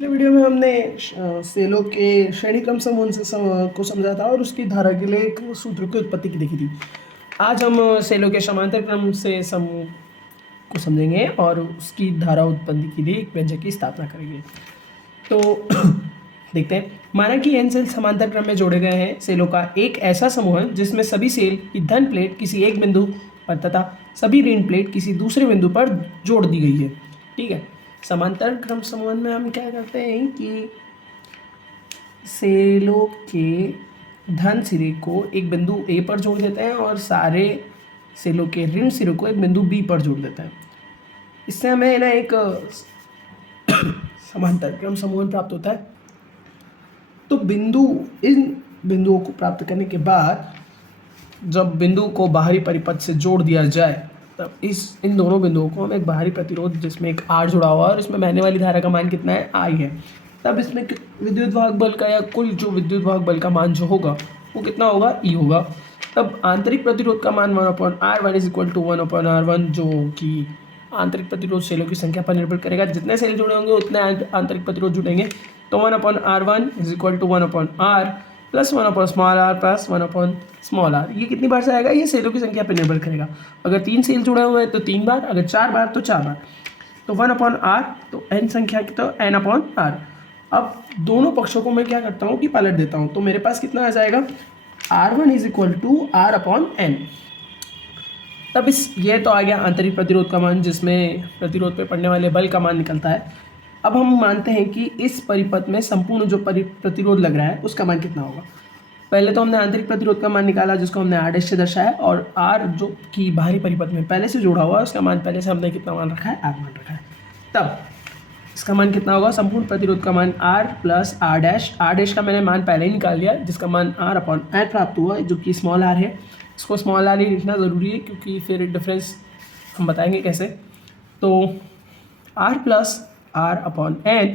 पिछले वीडियो में हमने सेलों के श्रेणी क्रम समूह को समझा था और उसकी धारा के लिए एक सूत्र की उत्पत्ति की देखी थी। आज हम सेलों के समांतर क्रम से समूह को समझेंगे और उसकी धारा उत्पत्ति के लिए एक व्यंजक की स्थापना करेंगे। तो देखते हैं। माना कि n सेल समांतर क्रम में जोड़े गए हैं। सेलों का एक ऐसा समूह है जिसमें सभी सेल की धन प्लेट किसी एक बिंदु पर तथा सभी ऋण प्लेट किसी दूसरे बिंदु पर जोड़ दी गई है। ठीक है। समांतर क्रम समूह में हम क्या करते हैं कि सेलों के धन सिरे को एक बिंदु ए पर जोड़ देते हैं और सारे सेलों के ऋण सिरे को एक बिंदु बी पर जोड़ देते हैं। इससे हमें ना एक समांतर क्रम समूह प्राप्त होता है। तो इन बिंदुओं को प्राप्त करने के बाद जब बिंदु को बाहरी परिपथ से जोड़ दिया जाए तब इन दोनों बिंदुओं को हम एक बाहरी प्रतिरोध जिसमें एक R जुड़ा हुआ है और इसमें बहने वाली धारा का मान कितना है, I है। तब इसमें विद्युत वाहक बल का या कुल जो विद्युत वाहक बल का मान जो होगा वो कितना होगा, E होगा। तब आंतरिक प्रतिरोध का मान 1/R1 is equal to 1/R1, जो कि आंतरिक प्रतिरोध सेलों की संख्या पर निर्भर करेगा। जितने सेल जुड़े होंगे उतने आंतरिक प्रतिरोध जुड़ेंगे। तो 1/R1 is equal to 1/R plus 1/r plus 1/r। ये कितनी बार से आएगा, ये सेलों की संख्या पर निर्भर करेगा। अगर 3 सेल जुड़े हुए हैं तो 3 बार, अगर 4 बार तो 4 बार। तो 1/r तो n संख्या की तो n/r। अब दोनों पक्षों को मैं क्या करता हूँ कि पलट देता हूँ। तो मेरे पास कितना आ जाएगा, R1 is equal to R/n। तब ये तो आ गया आंतरिक प्रतिरोध का मान जिसमें प्रतिरोध पे पड़ने वाले बल का मान निकलता है। अब हम मानते हैं कि इस परिपथ में संपूर्ण जो प्रतिरोध लग रहा है उसका मान कितना होगा। पहले तो हमने आंतरिक प्रतिरोध का मान निकाला जिसको हमने R' से दर्शाया, और R जो कि बाहरी परिपथ में पहले से जुड़ा हुआ है उसका मान पहले से हमने कितना मान रखा है, R मान रखा है। तब इसका मान कितना होगा, संपूर्ण प्रतिरोध का मान R प्लस R' का मैंने मान पहले ही निकाल लिया जिसका मान R/n प्राप्त हुआ जो कि स्मॉल r है। इसको स्मॉल r ही लिखना ज़रूरी है क्योंकि फिर डिफरेंस हम बताएंगे कैसे। तो R प्लस R/n।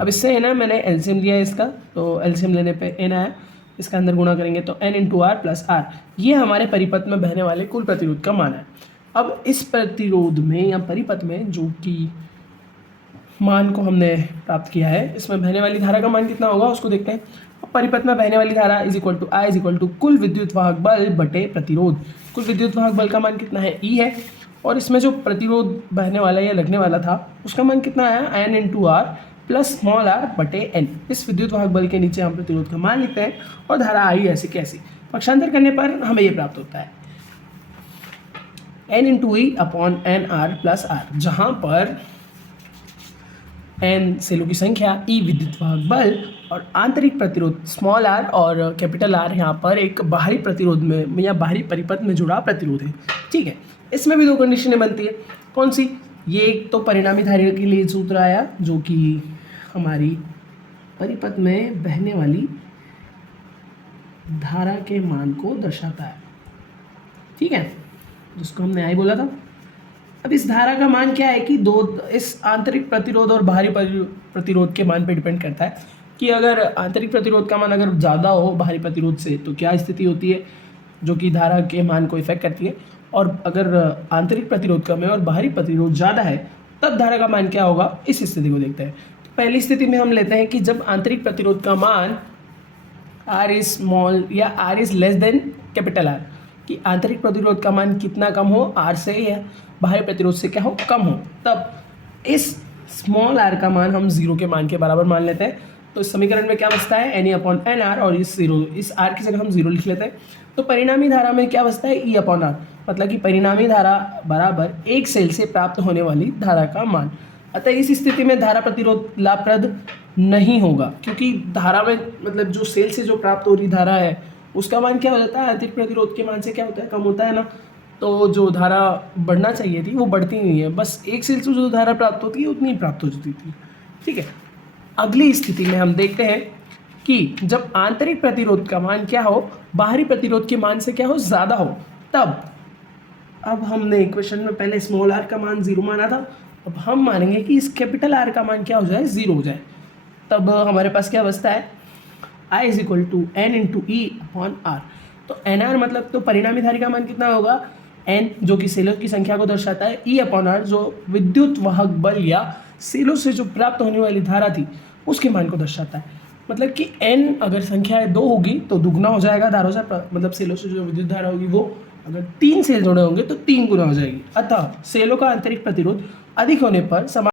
अब इससे है ना, मैंने एलसीएम लिया है इसका, तो एलसीएम लेने पे n आया, इसका अंदर गुणा करेंगे तो n into R plus R। ये हमारे परिपथ में बहने वाले कुल प्रतिरोध का मान है। अब इस प्रतिरोध में या परिपथ में जो कि मान को हमने प्राप्त किया है, इसमें बहने वाली धारा का मान कितना होगा उसको देखते हैं। अब परिपथ में बहने वाली धारा is equal to I is equal to कुल विद्युत वाहक बल बटे प्रतिरोध। कुल विद्युत वाहक बल का मान कितना है, E है, और इसमें जो प्रतिरोध बहने वाला या लगने वाला था उसका मान कितना आया, n into R plus small r बटे n। इस विद्युत वाहक बल के नीचे हम प्रतिरोध का मान लिखते हैं और धारा आई ऐसे कैसी। पक्षांतर करने पर हमें ये प्राप्त होता है n into E/n R plus R, जहाँ पर n सेलों की संख्या, E विद्युत वाहक बल और आंतरिक प्रतिरोध स्मॉल r और कैपिटल R यहाँ पर एक बाहरी प्रतिरोध में या बाहरी परिपथ में जुड़ा प्रतिरोध है। ठीक है। इसमें भी दो कंडीशनें बनती है। कौन सी, ये एक तो परिणामी धारा के लिए सूत्र आया जो कि हमारी परिपथ में बहने वाली धारा के मान को दर्शाता है। ठीक है, जिसको हमने आई बोला था। अब इस धारा का मान क्या है कि इस आंतरिक प्रतिरोध और बाहरी प्रतिरोध के मान पर डिपेंड करता है कि अगर आंतरिक प्रतिरोध का मान अगर ज़्यादा हो बाहरी प्रतिरोध से तो क्या स्थिति होती है जो कि धारा के मान को इफेक्ट करती है, और अगर आंतरिक प्रतिरोध कम है और बाहरी प्रतिरोध ज़्यादा है तब धारा का मान क्या होगा। इस स्थिति को देखते हैं। तो पहली स्थिति में हम लेते हैं कि जब आंतरिक प्रतिरोध का मान R इज स्मॉल या R is less than capital R, कि आंतरिक प्रतिरोध का मान कितना कम हो, R से या बाहरी प्रतिरोध से क्या हो, कम हो, तब इस स्मॉल r का मान हम 0 के मान के बराबर मान लेते हैं। तो इस समीकरण में क्या बचता है, NE/nR, और इस R की जगह हम 0 लिख लेते हैं। तो परिणामी धारा में क्या बचता है, E/R, मतलब कि परिणामी धारा बराबर एक सेल से प्राप्त होने वाली धारा का मान। अतः इस स्थिति में धारा प्रतिरोध लाभप्रद नहीं होगा क्योंकि धारा में मतलब जो सेल से जो प्राप्त हो रही धारा है उसका मान क्या हो जाता है, आंतरिक प्रतिरोध के मान से क्या होता है, कम होता है ना। तो जो धारा बढ़ना चाहिए थी वो बढ़ती नहीं है, बस एक सेल से जो धारा प्राप्त होती है उतनी प्राप्त हो जाती थी। ठीक है। अगली स्थिति में हम देखते हैं कि जब आंतरिक प्रतिरोध का मान क्या हो, बाहरी प्रतिरोध के मान से क्या हो, ज़्यादा हो, तब अब हमने इक्वेशन में पहले स्मॉल r का मान 0 माना था, अब हम मानेंगे कि इस कैपिटल R का मान क्या हो जाए, 0 हो जाए। तब हमारे पास क्या बचता है, I is equal to n into E/R। तो NR मतलब तो परिणामी धारा का मान कितना होगा, n जो कि सेलों की संख्या को दर्शाता है, E/R जो विद्युत वाहक बल या सेलों से जो प्राप्त होने वाली धारा थी उसके मान को दर्शाता है। मतलब कि n अगर संख्याएं 2 होगी तो दुगना हो जाएगा धारों से, मतलब सेलों से जो विद्युत धारा होगी वो अगर 3 सेल जुड़े होंगे तो 3 गुना हो जाएगी। अतः सेलों का आंतरिक प्रतिरोध अधिक होने पर